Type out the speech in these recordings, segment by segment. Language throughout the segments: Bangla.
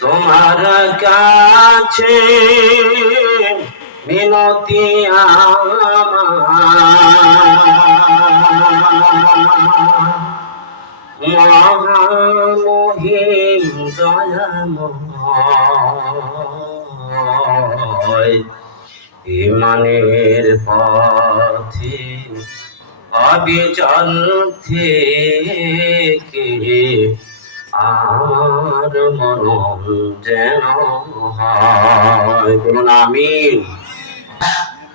তোমার কাছে মিনতি মহামহিম দয়াময়। ইমানের পথে অবিচল থেকে আর মন যেন হয়। আমিন।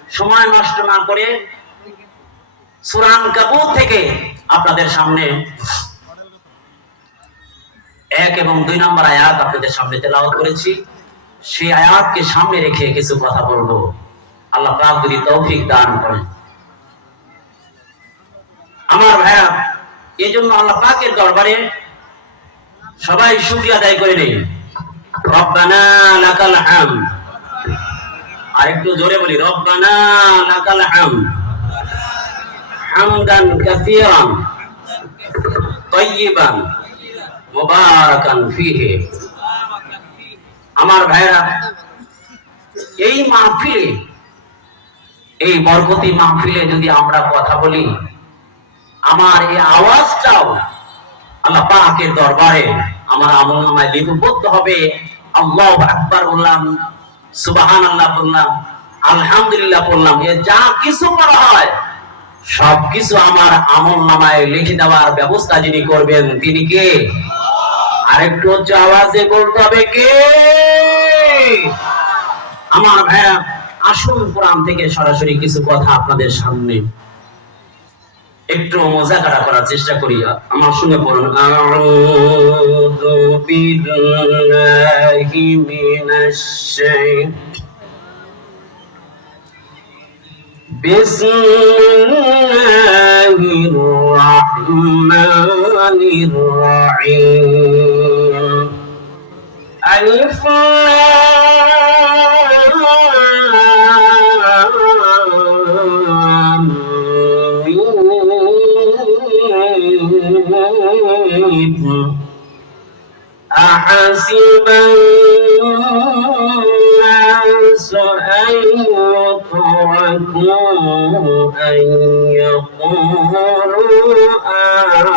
সময় নষ্ট না করে সুরান কাপুর থেকে আপনাদের সামনে এক এবং দুই নম্বর আয়াত আপনাদের সামনে তেলাওয়াত করেছি। সেই আয়াতকে সামনে রেখে কিছু কথা বলব। আল্লাহ পাক যদি তৌফিক দান করেন। আমার ভাইয়া এই জন্য আল্লাহ পাকের দরবারে সবাই শুকরিয়া আদায় করে নেই। রব্বানা লাকাল হামদ আর একটু জোরে বলি, রব্বানা লাকাল হামদ হামদান মুবারাকান ফিহি। আমার ভাইরা এই মাহফিলে, এই বরকতি মাহফিলে যদি আমরা কথা বলি, আমার এই আওয়াজটাও আল্লাহ পাকের দরবারে আমার আমল নামায় লিপিবদ্ধ হবে। আল্লাহ আকবার বললাম সুবাহান আল্লাহ বললাম, আলহামদুলিল্লাহ বললাম, এ যা কিছু করা হয় সব কিছু আমার আমল নামায় লিখে দেওয়ার ব্যবস্থা যিনি করবেন, তিনি কে? আরেকটু হচ্ছে আওয়াজে বলতে হবে কে? আমার ভাইয়া, আসুন কোরআন থেকে সরাসরি কিছু কথা আপনাদের সামনে একটু মজা মোজাকারা করার চেষ্টা করি। আমার সঙ্গে পড়ুন। আউযু বিল্লাহি মিনাশ শাইতানির أحسب الناس أن يتركوا أن يقولوا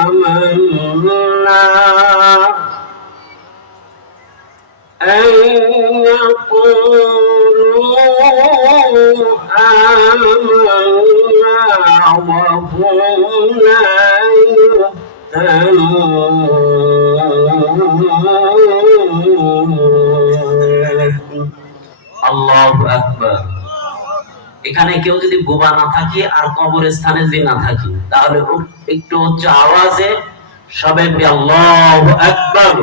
آمنا. أن يقولوا آمنا وهم لا يفتنون. আল্লাহু আকবার। এখানে কেউ যদি বোবা না থাকে আর কবরের স্থানে যদি না থাকি, তাহলে একটু হচ্ছে আওয়াজে সবাই আল্লাহু আকবার।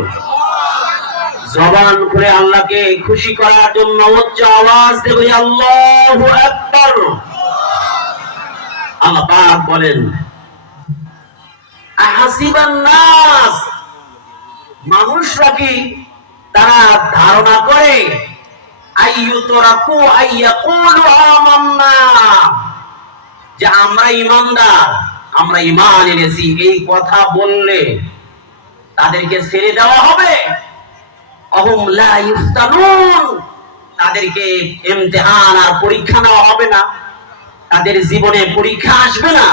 জবান করে আল্লাহকে খুশি করার জন্য উচ্চ আওয়াজ দেবে আল্লাহু আকবার। আল্লাহ পাক বলেন আহাসিবান নাস মানুষরা কি তারা ধারণা করে যে আমরা ইমানদার, আমরা ঈমান এনেছি, এই কথা বললে তাদেরকে ছেড়ে দেওয়া হবে। তাদেরকে আর পরীক্ষা নেওয়া হবে না। তাদের জীবনে পরীক্ষা আসবে না।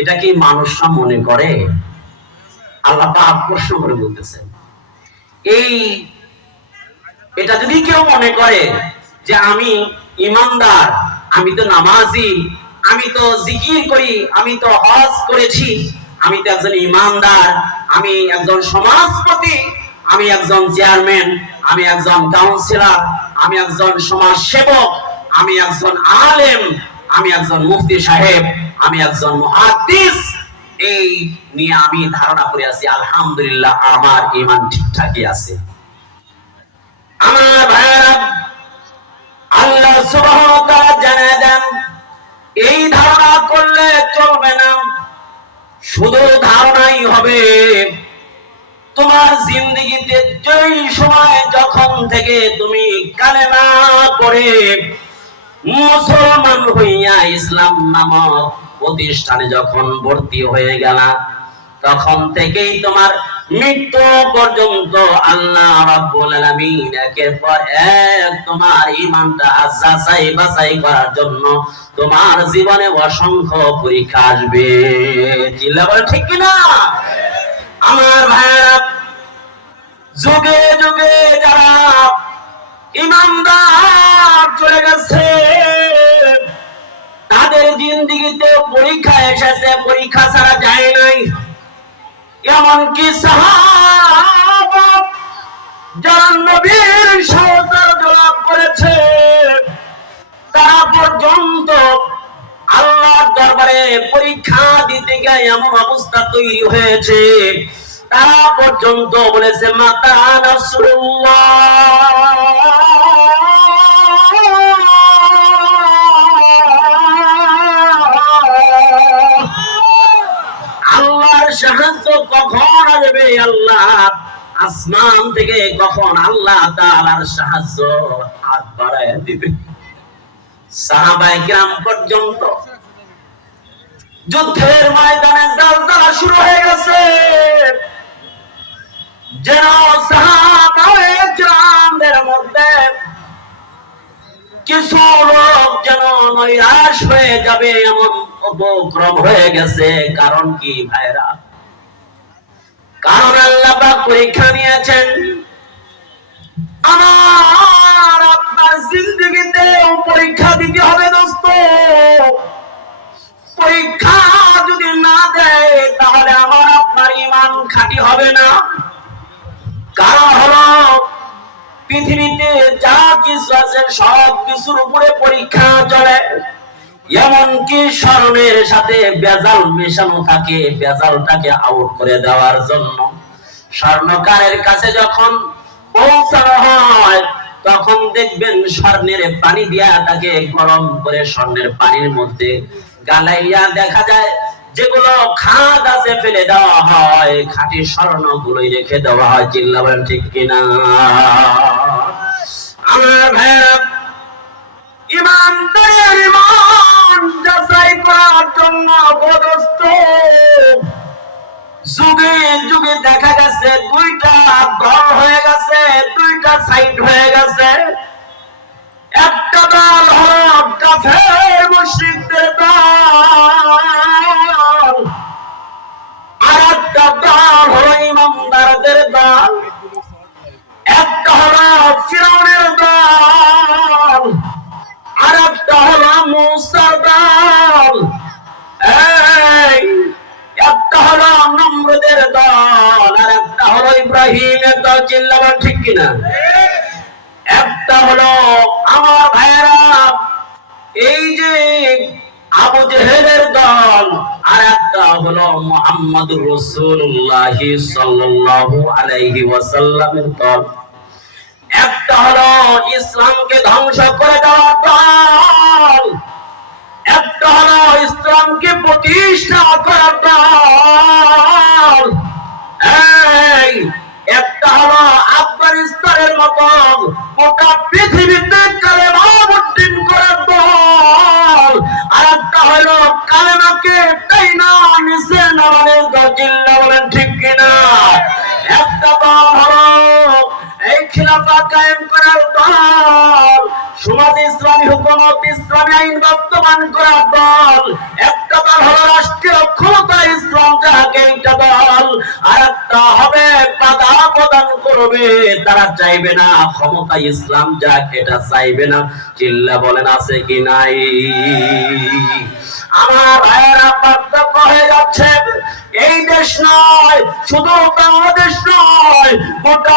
এটা কি মানুষরা মনে করে? আল্লাহ প্রশ্ন করে বলতেছেন, এই এটা যদি কেউ মনে করে যে আমি ইমানদার, আমি তো নামাজি, আমি তো জিকির করি, আমি তো হজ করেছি, আমি তো একজন ইমানদার, আমি একজন সমাজপতি, আমি একজন চেয়ারম্যান, আমি একজন কাউন্সিলর আমি একজন সমাজ সেবক আমি একজন আলেম, আমি একজন মুফতি সাহেব, আমি একজন মুহাদ্দিস, এই নিয়ে আমি ধারণা করে আছি, আলহামদুলিল্লাহ, আমার ইমান ঠিকঠাকই আছে। আমার ভাইয়েরা, আল্লাহ তাআলা জানায় দেন, এই ধারণা করলে চলবে না। শুধু ধারণাই হবে। তোমার জিন্দগিতে যেই সময় যখন থেকে তুমি পড়ে, মুসলমান হইয়া ইসলাম নামক প্রতিষ্ঠানে যখন ভর্তি হয়ে গেল, তখন থেকেই তোমার মৃত্যু পর্যন্ত আল্লাহ রাব্বুল আলামিন এক তোমার ঈমানটা যাচাই বাছাই করার জন্য তোমার জীবনে অসংখ্য পরীক্ষা আসবে। চিল্লা বলে ঠিক কি না? আমার ভাইয়েরা, যুগে যুগে যারা ইমানদার চলে গেছে, তাদের জিন্দিগিতে পরীক্ষা এসেছে, পরীক্ষা ছাড়া যায় নাই। এমনকি যারা সহতার জবাব করেছে, তারা পর্যন্ত আল্লাহর দরবারে পরীক্ষা দিতে গিয়ে এমন অবস্থা তৈরি হয়েছে। তারা পর্যন্ত বলেছে, মাতা কখন আসবে আল্লাহ? আসমান থেকে কখন আল্লাহ তাআলার সাহায্য হাত বাড়ায় দিবে? সাহাবায়ে কিরাম পর্যন্ত যুদ্ধের ময়দানে জালজালা শুরু হয়ে গেছে। যেন সাহাবায়ে কিরামদের মধ্যে কিছু লোক যেন নৈরাশ হয়ে যাবে এমন উপক্রম হয়ে গেছে। কারণ কি ভাইরা? কারণ আল্লাহ পরীক্ষা নিয়েছেন। আমার আপনার জিন্দগিতে পরীক্ষা দিতে হবে দোস্ত। পরীক্ষা যদি না দেয়, তাহলে আমার আপনার ইমান খাঁটি হবে না। কারণ হলো, পৃথিবীতে যা কিছু আছে সব কিছুর উপরে পরীক্ষা চলে। এমনকি স্বর্ণের সাথে বেজাল মেশানো থাকে, বেজালটাকে আউট করে দেওয়ার জন্য। স্বর্ণকারের কাছে যখন পৌঁছানো হয়, তখন দেখবেন স্বর্ণের পানি দিয়া তাকে গরম করে স্বর্ণের পানির মধ্যে গালাইয়া দেখা যায়, যেগুলো খাদ আছে ফেলে দেওয়া হয়, খাঁটি স্বর্ণ গুলোই রেখে দেওয়া হয়। চিল্লা ঠিক কিনা? আমার ভাইয়েরা ইমানদারের ইমান যাচাই করার জন্য গদস্ত যুগে যুগে দেখা গেছে, দুইটা দল হয়ে গেছে, দুইটা সাইড হয়ে গেছে। একটা দল হল কাফের মুশরিকদের দল। দল চিল্লাবার ঠিক কিনা? একটা হলো আমার ভাইয়েরা, এই যে আবু জেহেলের দল, আর একটা হলো মোহাম্মদুর রসুল্লাহ সাল্লাল্লাহু আলাইহি ওয়াসাল্লামের দল। একটা হলো ইসলামকে ধ্বংস করে দেওয়ার দল। একটা হলো ইসলামকে প্রতিষ্ঠা করার দল। একটা হলো আফগানিস্তানের মতো গোটা পৃথিবীতে কালেমা উদ্দিন করার দল আর একটা হলো কালেমাকে তাই না নিচে নামানের দজিল্লা বলেন ঠিক কিনা? একটা দল হলো এই খিলাফা কায়েম করার দল সমাজ ইসলামী হুকুমত, ইসলামী আইন বাস্তবায়ন করার দল একটা দল হলো রাষ্ট্রীয় ক্ষমতা, ইসলাম যাহাকে একটা দল আর একটা হবে বাধা প্রদান করবে, তারা চাইবে না ক্ষমতা ইসলাম যাক এটা চাইবে না। চিল্লা বলেন আছে কি নাই? আমার ভাইয়েরা, পার্থক্য হয়ে যাচ্ছে। এই দেশ নয়, শুধু বাংলাদেশ নয়, গোটা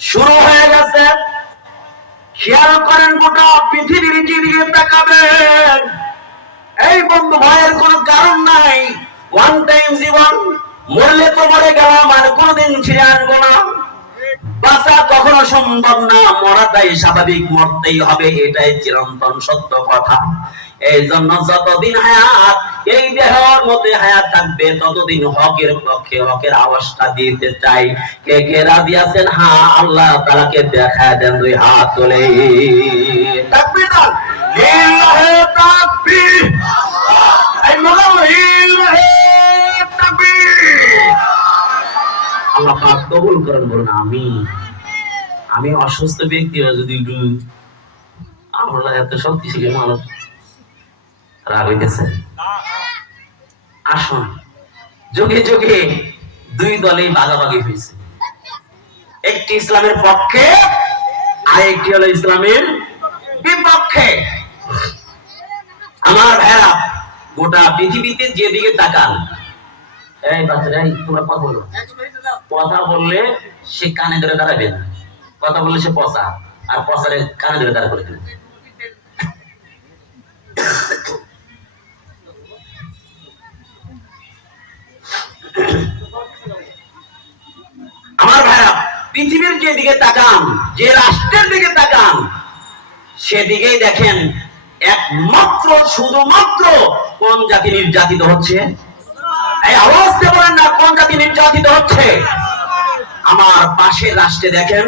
শুরু হয়ে গেছে। খেয়াল করেন গোটা পৃথিবীর দিকে তাকাবেন এই বন্ধু ভাইয়ের কোনো কারণ নাই। ওয়ান টাইম জীবন, মরলে তো মরে গেলাম আর কোনোদিন ফিরে আনব না। বাঁচা কখনো সম্ভব না, মরাটাই স্বাভাবিক, মরতেই হবে, এটাই চিরন্তন সত্য কথা। এই জন্য যতদিন হায়াত, এই দেহের মধ্যে হায়াত থাকবে, ততদিন হকের পক্ষে হকের আওয়াজটা দিতে চাই। কে কে রাজি আছেন? হ্যাঁ আল্লাহ তালাকে দেখা দেন দুই হাত তোলে। আল্লাহ পাক কবুল করেন, বলুন আমি আমি অসুস্থ ব্যক্তি যদি আমরা এত শক্তিশালী মানুষ। রাগ হইতেছে। আসুন। যুগে যুগে দুই দলেই ভাগাভাগি হয়েছে। একটি ইসলামের পক্ষে হলো ইসলামের বিপক্ষে। আমার ভাইরা গোটা পৃথিবীতে যেদিকে তাকান, এই বাচ্চারা তোমরা কথা বলো। কথা বললে সে কানে ধরে দাঁড়াবে না। কথা বললে সে পচা, আর পচারে কানে ধরে দাঁড়া করে দেবে দিকে তাকান, যে রাষ্ট্রের দিকে তাকান, সেদিকেই দেখেন একমাত্র, শুধুমাত্র কোন জাতি নির্যাতিত হচ্ছে? না কোন জাতি নির্যাতিত হচ্ছে? আমার পাশের রাষ্ট্রে দেখেন,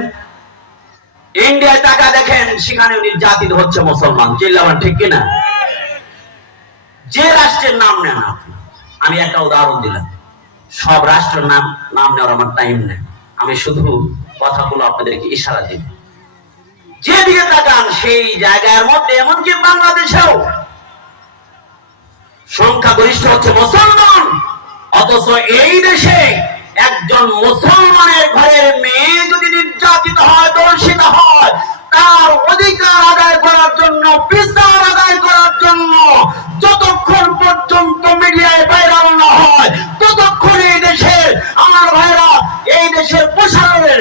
ইন্ডিয়ায় টাকা দেখেন সেখানে নির্যাতিত হচ্ছে মুসলমান। ঠিক কিনা? যে রাষ্ট্রের নাম নেন আমি একটা উদাহরণ দিলাম। সব রাষ্ট্রের নাম নাম নেওয়ার আমার টাইম নেই। আমি শুধু কথাগুলো আপনাদেরকে ইশারা দিব যেদিকে তাকান, সেই জায়গার মধ্যে, এমনকি বাংলাদেশেও সংখ্যাগরিষ্ঠ হচ্ছে মুসলমান, অথচ এই দেশে একজন মুসলমানের ঘরের মেয়ে যদি নির্যাতিত হয়, দর্শিত হয়, তার অধিকার আদায় করার জন্য, বিচার আদায় করার জন্য যতক্ষণ পর্যন্ত মিডিয়ায় ভাইরাল না হয় ততক্ষণ এই দেশের আমার ভাইরা এই দেশের প্রসারণের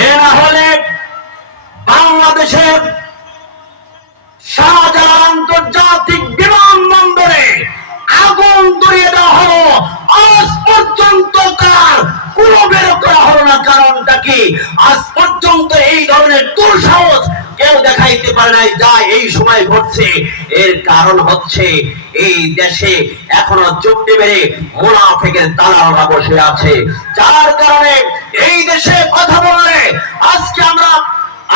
এ হলে বাংলাদেশের শাহজালাল আন্তর্জাতিক বিমানবন্দরে আগুন ধরিয়ে দেওয়া হলো। আজ পর্যন্ত তার কোনো বের করা হলো না। কারণটা কি? আজ পর্যন্ত এই ধরনের দুঃসাহস কেউ দেখাইতে পারে নাই, যা এই সময় ঘটছে। এর কারণ হচ্ছে, এই দেশে এখনও চুক্তি মেরে মুনাফেকের দালালরা বসে আছে। যার কারণে এই দেশে কথা বললে আজকে আমরা,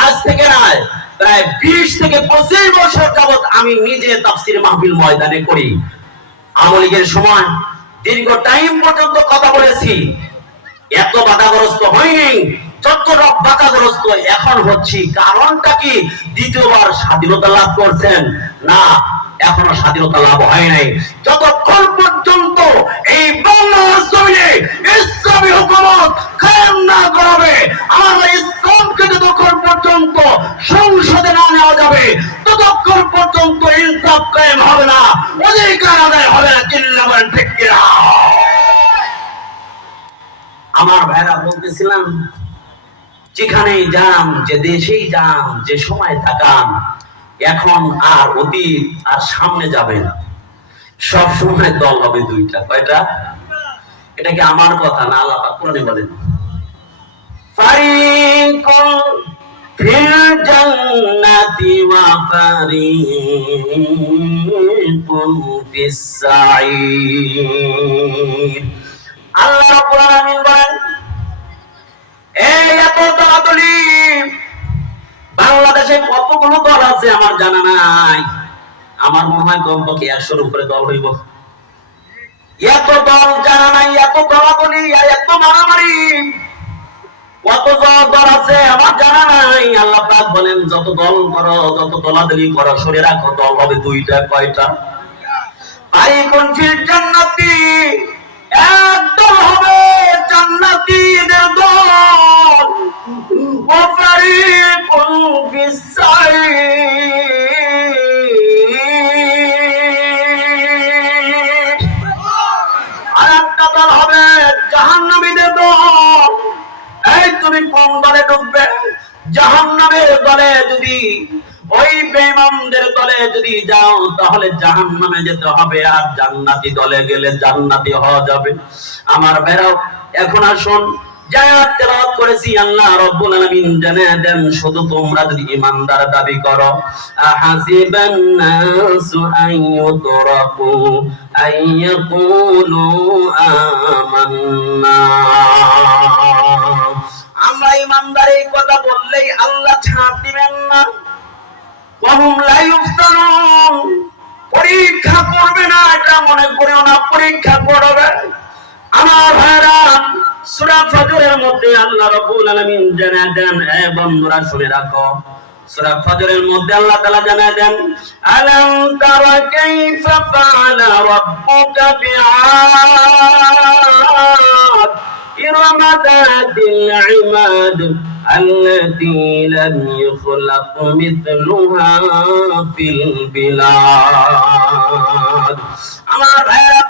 আজ থেকে নয় প্রায় বিশ থেকে পঁচিশ বছর যাবৎ আমি নিজে তাফসির মাহফিল ময়দানে করি। আওয়ামী লীগের সময় দীর্ঘ টাইম পর্যন্ত কথা বলেছি। এত বাধাগ্রস্ত হয়নি। যতটা বাধাগ্রস্ত এখন হচ্ছি কারণটা কি? দ্বিতীয়বার স্বাধীনতা লাভ করছেন। না, এখনও স্বাধীনতা লাভ হয় নাই। যতক্ষণ পর্যন্ত এই বাংলার যান যে দেশেই যান যে সময় থাকান এখন আর অতীত আর সামনে যাবেন সব সময় দল হবে দুইটা, কয়টা? এটা কি আমার কথা না, আল্লাহ কোরআনে বলেন ফারিকুন ফিল জান্নাতি ওয়া ফারিকুন ফিস সাঈর আল্লাহ রাব্বুল বলেন বাংলাদেশে কতগুলো দল আছে আমার জানা নাই। আমার মনে হয় কমপক্ষে একশোর উপরে দল হইব। এত দল জানা নাই, এত দলাদলি, এত মারামারি। কত দল আছে আমার জানা নাই। আল্লাহ পাক বলেন, যত দল করো, যত দলাদলি করো, সরে রাখো, দল হবে দুইটা, কয়টা? ফারিকুন ফিল জান্নাতি? এক দল হবে জান্নাতীদের দল ও ফারিকুন ফিস আর একটা দল হবে জাহান্নামীদের দল এই তুমি কোন দলে ঢুকবে? জাহান্নামের দলে যদি ওই বেঈমানদের দলে যদি যাও, তাহলে যেতে হবে। আর জান্নাতি দলে গেলে জান্নাতি হওয়া যাবে। আমার এখন আসুন। শুধু তোমরা যদি দাবি আমান্না। আমরা ঈমানদার এই কথা বললেই আল্লাহ ছাড় দিবেন না। পরীক্ষা করবে না, এটা মনে করিও না, পরীক্ষা করবে আমার ভাইরা, সূরা ফজরের মধ্যে আল্লাহ রাব্বুল আলামিন জানা দেন, এ বন্ধুরা, শুনে রাখো। সূরা ফজরের মধ্যে আল্লাহ তাআলা জানা দেন, আলাম তারা কাইফা ফাআলা রাব্বুকা বিআদ? إرم ذات العماد التي لم يخلق مثلها في البلاد আমার ভাইরা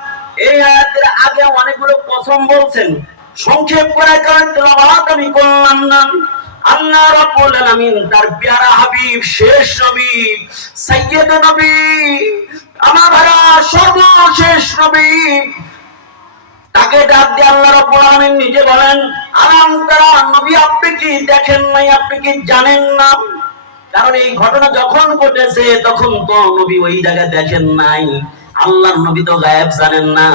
এই আয়াতের আগে অনেকগুলো কসম বলছেন সংক্ষেপ করে কারণ তেলাওয়াত আমি করলাম না আল্লাহ রাব্বুল আলামিন তার প্যারা হাবিব শেষ নবী সাইয়্যিদ নবী আমার ভাইরা সর্বশেষ নবী তাকে ডাক দিয়ে আল্লাহ রাব্বুল আলামিন নিজে বলেন, আলাম তারা নবী, আপনি কি দেখেন নাই? আপনি কি জানেন না? কারণ এই ঘটনা যখন ঘটেছে, তখন তো নবী ওই জায়গায় দেখেন নাই। আল্লাহর নবী তো গায়েব জানেন না।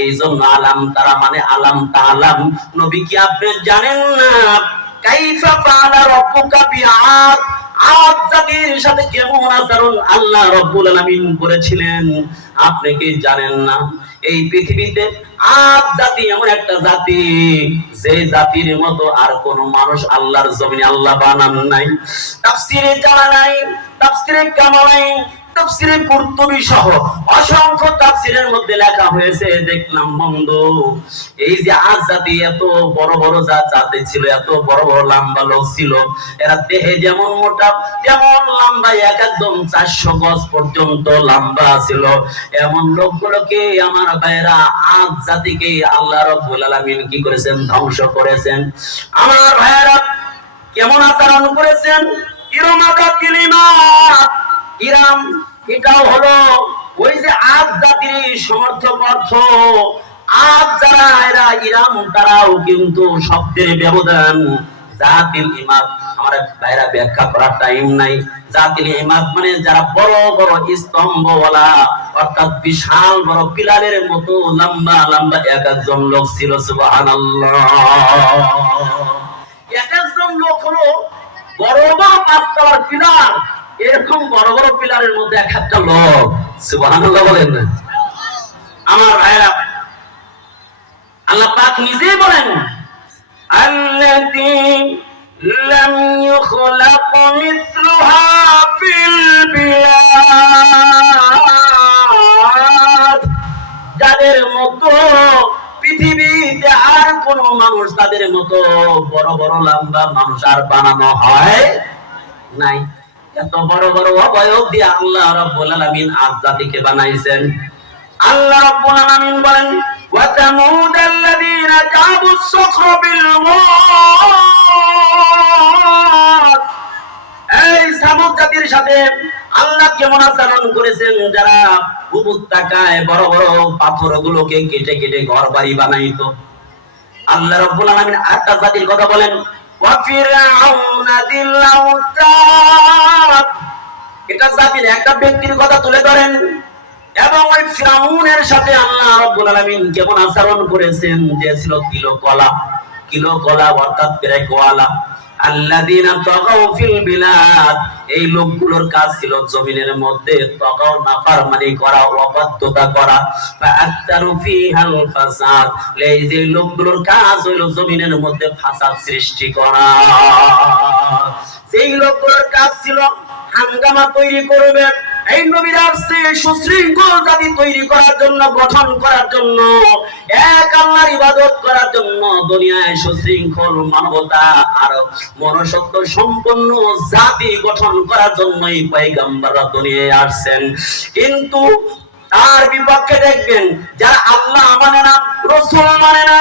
এই জন্য আলাম তারা মানে আলাম তালাম নবী কি আপনি জানেন না? কাইফা ফাআলা রাব্বুকা বিআদ। আদ জাতির সাথে কেমন আচরণ আল্লাহ রব্বুল আলামিন করেছিলেন? আপনি কি জানেন না? এই পৃথিবীতে আর জাতি, এমন একটা জাতি, যে জাতির মতো আর কোন মানুষ আল্লাহর জমিনে আল্লাহ বানান নাই। তাফসিরে জানা নাই, তাফসিরে কামালাই তাফসিরে কুরতুবি সহ অসংখ্য তাফসিরের মধ্যে লেখা হয়েছে, দেখলাম এই যে আজ জাতি এত বড় বড় জাত জাতি ছিল, এত বড় বড় লম্বা লোক ছিল, এরা দেহে যেমন মোটা, তেমন লম্বা এক একদম চারশো গজ পর্যন্ত লম্বা ছিল। এমন লোকগুলোকে আমার আজ জাতিকে আল্লাহ রব্বুল আলামিন কি করেছেন? ধ্বংস করেছেন। আমার ভাইরা কেমন আচরণ করেছেন? ইরমাদা কিলিমা ইরাম এটাও হলো ওই যে আজ জাতির সমর্থক অর্থ আজ যারা এরা ইরাম তারাও কিন্তু শব্দের ব্যবধান। জাতিল ইমাদ আমার ভাইরা ব্যাখ্যা করার টাইম নাই। ইমাদ মানে যারা বড় বড় স্তম্ভওয়ালা, অর্থাৎ বিশাল, বড় পিলারের মতো, লম্বা লম্বা এক একজন লোক ছিল এক একজন লোক হলো বড় বড় পাঁচতলার পিলার। এরকম বড় বড় পিলারের মধ্যে এক একটা লোক। সুবহানাল্লাহ বলেন আমার ভাইরা আল্লাহ পাক নিজেই বলেন আল্লাতী লাম ইখলাক মিথলুহা ফিল বিলাদ। যাদের মতো পৃথিবীতে আর কোন মানুষ তাদের মতো বড় বড়, লম্বা মানুষ আর বানানো হয় নাই। এত বড় বড় অবয়ব দিয়ে আল্লাহ রব্বুল আলামিন আদ জাতিকে বানাইছেন। আল্লাহ রব্বুল আলামিন বলেন ওয়া তামুদ আল্লাযীনা জাবু সখর বিল এই সামুদ জাতির সাথে আল্লাহ কেমন আচরণ করেছেন যারা উপত্যকায় বড় বড় পাথরগুলোকে কেটে কেটে ঘর বাড়ি বানাইতো। আল্লাহ রব্বুল আলামিন আরেকটা জাতির কথা বলেন, ওয়া ফিরাউনা দিল এটা জাতির একটা ব্যক্তির কথা তুলে ধরেন। এবং ওই ফিরাউনের সাথে আল্লাহ রাব্বুল আলামিন কেমন আচরণ করেছেন? যে ছিল কিলো কলা। কিলো কলা অর্থাৎ প্রায় কোয়ালা আল্লাযীনা তাগাউ ফিল বিলাদ। এই লোকগুলোর কাজ ছিল জমিনের মধ্যে তাগাও নাফরমানি করা, অবাধ্যতা করা। ফিহাল ফাসাদ। এই যে লোকগুলোর কাজ জমিনের মধ্যে ফাসাদ সৃষ্টি করা। সেই লোকগুলোর কাজ ছিল হাঙ্গামা তৈরি করবেন। এই নবীর আসছে সুশৃঙ্খল জাতি তৈরি করার জন্য, গঠন করার জন্য, এক আল্লাহর ইবাদত করার জন্য দুনিয়ায় সুশৃঙ্খল মানবতা আর মনসত্ব সম্পন্ন জাতি গঠন করার জন্যই পয়গাম্বাররা দুনিয়ায় আসছেন। কিন্তু তার বিপক্ষে দেখবেন, যারা আল্লাহ মানে না, রসুল মানে না,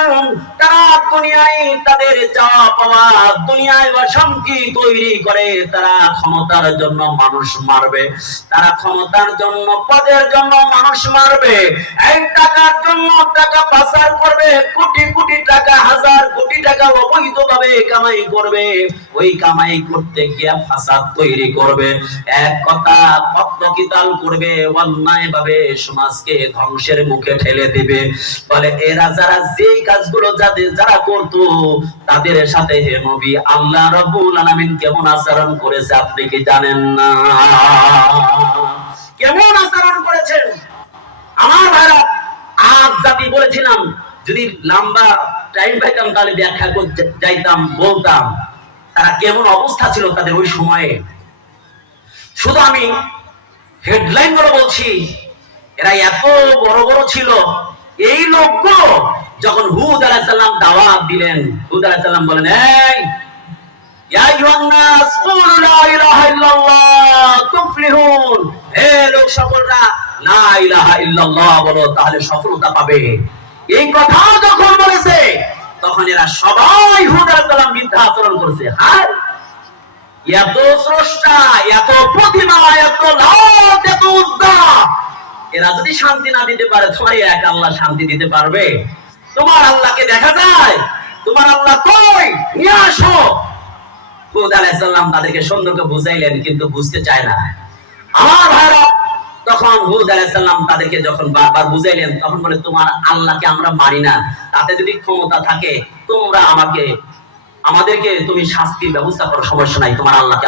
তারা দুনিয়ায় তাদের চাওয়া পাওয়া, দুনিয়ায় অশান্তি তৈরি করে, তারা ক্ষমতার জন্য মানুষ মারবে। তারা ক্ষমতার জন্য, পদের জন্য মানুষ মারবে। এক টাকার জন্য টাকা পাচার করবে, কোটি কোটি টাকা, হাজার কোটি টাকা অবৈধভাবে কামাই করবে। ওই কামাই করতে গিয়ে ফাসাদ তৈরি করবে। এক কথা কত্তকিতাল করবে অন্যায় ভাবে সমাজকে ধ্বংসের মুখে ঠেলে দিবে। বলে, এরা যারা যে কাজগুলো যাদের, যারা করত, তাদের সাথে হে নবী, আল্লাহ রাব্বুল আলামিন কেমন আচরণ করেছে আপনি কি জানেন না? কেমন আচরণ করেছেন? আমার ভাইরা, আজ জাতি বলেছিলাম, যদি লম্বা টাইম পাইতাম, তাহলে ব্যাখ্যা করতে যাইতাম, বলতাম, তারা কেমন অবস্থা ছিল তাদের ওই সময়ে। শুধু আমি হেডলাইনগুলো বলছি এরা এত বড় বড় ছিল। এই লোকগুলো যখন হুদ আলাইসাল্লাম দাওয়াত দিলেন, হুদ আলাইসাল্লাম বলেন, এই কথা যখন বলেছে, তখন এরা সবাই আচরণ করেছে। এত এত প্রতিমা, এত লাভ এত উদ্দা এরা যদি শান্তি না দিতে পারে তোমার এক আল্লাহ শান্তি দিতে পারবে। তোমার আল্লাহকে দেখা যায়, তোমার আল্লাহ কই? নিয়ে আসো। হুদ আলাইসাল্লাম তাদেরকে বুঝাইলেন, কিন্তু বুঝতে চায় না। আমার ভাইরা তখন হুদ আলাইসাল্লাম তাদেরকে যখন বারবার বুঝাইলেন, তখন বলে, তোমার আল্লাহকে আমরা মানি না। তাতে যদি ক্ষমতা থাকে, তোমরা আমাকে, আমাদেরকে তুমি শাস্তির ব্যবস্থা করো, সমস্যা নাই, তোমার আল্লাহকে